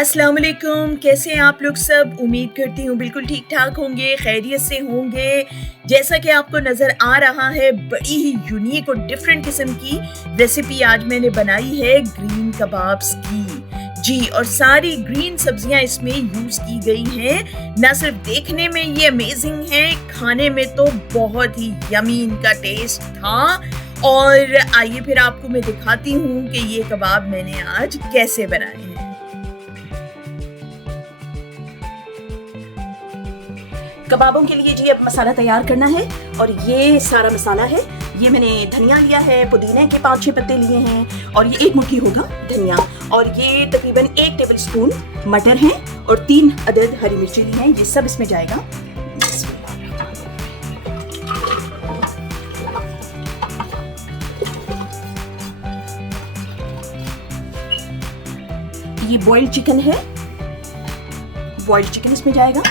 अस्सलाम वालेकुम, कैसे हैं आप लोग सब। उम्मीद करती हूँ बिल्कुल ठीक ठाक होंगे, खैरियत से होंगे। जैसा कि आपको नज़र आ रहा है, बड़ी ही यूनिक और डिफरेंट किस्म की रेसिपी आज मैंने बनाई है ग्रीन कबाब्स की। जी, और सारी ग्रीन सब्जियां इसमें यूज़ की गई हैं। ना सिर्फ देखने में ये अमेजिंग है, खाने में तो बहुत ही यमी इनका टेस्ट था। और आइए फिर आपको मैं दिखाती हूँ कि ये कबाब मैंने आज कैसे बनाए हैं। कबाबों के लिए जी अब मसाला तैयार करना है, और ये सारा मसाला है। ये मैंने धनिया लिया है, पुदीने के 5-6 पत्ते लिए हैं, और ये 1 मुट्ठी होगा धनिया, और ये तकरीबन 1 टेबल स्पून मटर है, और 3 अदद हरी मिर्ची ली हैं। ये सब इसमें जाएगा। ये बॉइल्ड चिकन है, बॉइल्ड चिकन इसमें जाएगा।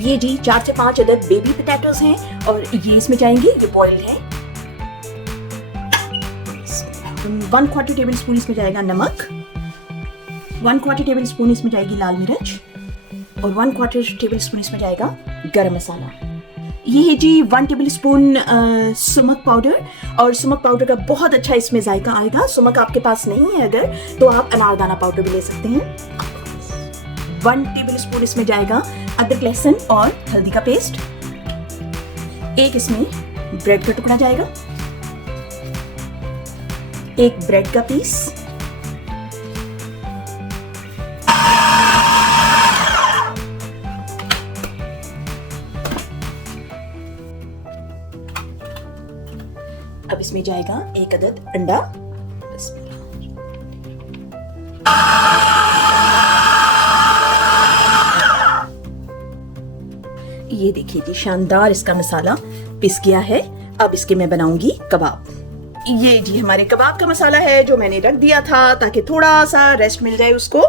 ये जी 4 से 5 अदद बेबी पोटैटोज हैं, और ये इसमें जाएंगे। ये बॉइल्ड है। 1/4 टेबल स्पून इसमें जाएगा नमक, 1/4 टेबल स्पून इसमें जाएगी लाल मिर्च, और 1/4 टेबल स्पून इसमें जाएगा गरम मसाला। ये है जी 1 टेबल स्पून सुमक पाउडर, और सुमक पाउडर का बहुत अच्छा इसमें जायका आएगा। सुमक आपके पास नहीं है अगर, तो आप अनारदाना पाउडर भी ले सकते हैं। 1 टेबल स्पून इसमें जाएगा अदरक लहसुन और हल्दी का पेस्ट। 1 इसमें ब्रेड का टुकड़ा जाएगा, 1 ब्रेड का पीस, अब इसमें जाएगा 1 अदद अंडा। ये देखिए जी, शानदार इसका मसाला पिस गया है। अब इसके मैं बनाऊंगी कबाब। ये जी हमारे कबाब का मसाला है जो मैंने रख दिया था ताकि थोड़ा सा रेस्ट मिल जाए उसको।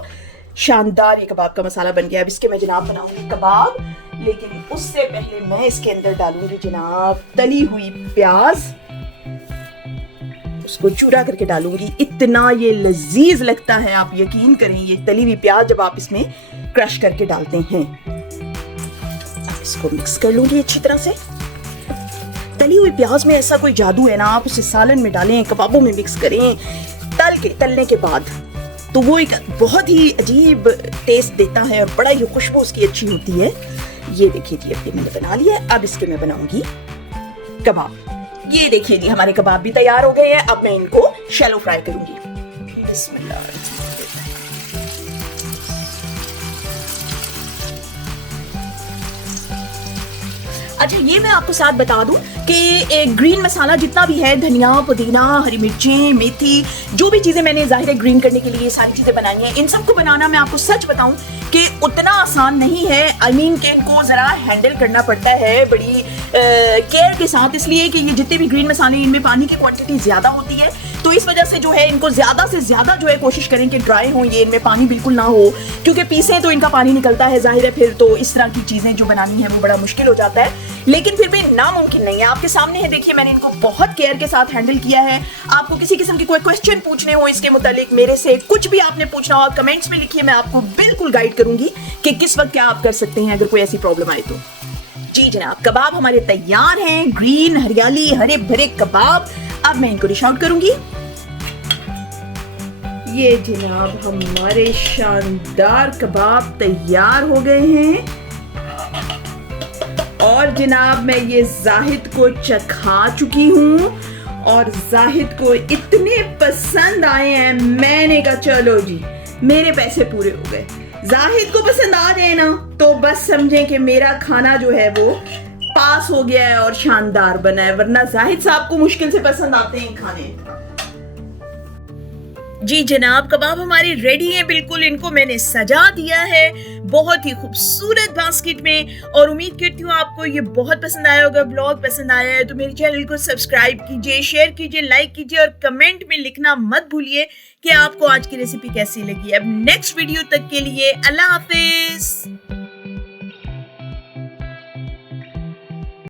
शानदार ये कबाब का मसाला बन गया। अब इसके मैं जनाब बनाऊंगी कबाब, लेकिन उससे पहले मैं इसके अंदर डालूंगी जनाब तली हुई प्याज। उसको चूरा करके डालूंगी। इतना ये लजीज लगता है, आप यकीन करें। ये तली हुई प्याज जब आप इसमें क्रश करके डालते हैं, इसको मिक्स कर लूंगी अच्छी तरह से। तली हुई प्याज में ऐसा कोई जादू है ना, आप उसे सालन में डालें, कबाबों में मिक्स करें, तलने के बाद तो वो एक बहुत ही अजीब टेस्ट देता है, और बड़ा ही खुशबू उसकी अच्छी होती है। ये देखिए जी, अब मैंने बना लिया है। अब इसके मैं बनाऊंगी कबाब। ये देखिए जी, हमारे कबाब भी तैयार हो गए हैं। अब मैं इनको शैलो फ्राई करूंगी। बिस्मिल्लाह। अच्छा, ये मैं आपको साथ बता दूं कि एक ग्रीन मसाला जितना भी है, धनिया, पुदीना, हरी मिर्चें, मेथी, जो भी चीज़ें मैंने जाहिर है ग्रीन करने के लिए सारी चीज़ें बनाई हैं, इन सबको बनाना मैं आपको सच बताऊं कि उतना आसान नहीं है। आई मीन कि इनको ज़रा हैंडल करना पड़ता है बड़ी केयर के साथ, इसलिए कि ये जितने भी ग्रीन मसाले, इनमें पानी की क्वांटिटी ज़्यादा होती है, तो इस वजह से जो है इनको ज़्यादा से ज़्यादा जो है कोशिश करें कि ड्राई हो, ये इनमें पानी बिल्कुल ना हो, क्योंकि पीसें तो इनका पानी निकलता है जाहिर है, फिर तो इस तरह की चीज़ें जो बनानी है वो बड़ा मुश्किल हो जाता है। लेकिन फिर भी नामुमकिन नहीं है। आपके सामने है, देखिए मैंने इनको बहुत केयर के साथ हैंडल किया है। आपको किसी किस्म की कोई क्वेश्चन पूछने हो इसके मुतालिक, मेरे से कुछ भी आपने पूछना हो, कमेंट्स में लिखिए, मैं आपको बिल्कुल गाइड करूंगी कि किस वक्त क्या आप कर सकते हैं अगर कोई ऐसी प्रॉब्लम आए तो। जी जनाब, कबाब हमारे तैयार हैं। ग्रीन, हरियाली, हरे भरे कबाब। अब मैं इनको डिश आउट करूंगी। ये जनाब हमारे शानदार कबाब तैयार हो गए हैं, और जनाब मैं ये जाहिद को चखा चुकी हूँ, और जाहिद को इतने पसंद आए हैं, मैंने कहा चलो जी मेरे पैसे पूरे हो गए। जाहिद को पसंद आ गए ना, तो बस समझें कि मेरा खाना जो है वो पास हो गया है और शानदार बना है, वरना जाहिद साहब को मुश्किल से पसंद आते हैं खाने। जी जनाब, कबाब हमारी रेडी है बिल्कुल। इनको मैंने सजा दिया है बहुत ही खूबसूरत बास्केट में, और उम्मीद करती हूँ आपको ये बहुत पसंद आया होगा। ब्लॉग पसंद आया है तो मेरे चैनल को सब्सक्राइब कीजिए, शेयर कीजिए, लाइक कीजिए, और कमेंट में लिखना मत भूलिए कि आपको आज की रेसिपी कैसी लगी। अब नेक्स्ट वीडियो तक के लिए अल्लाह हाफिज।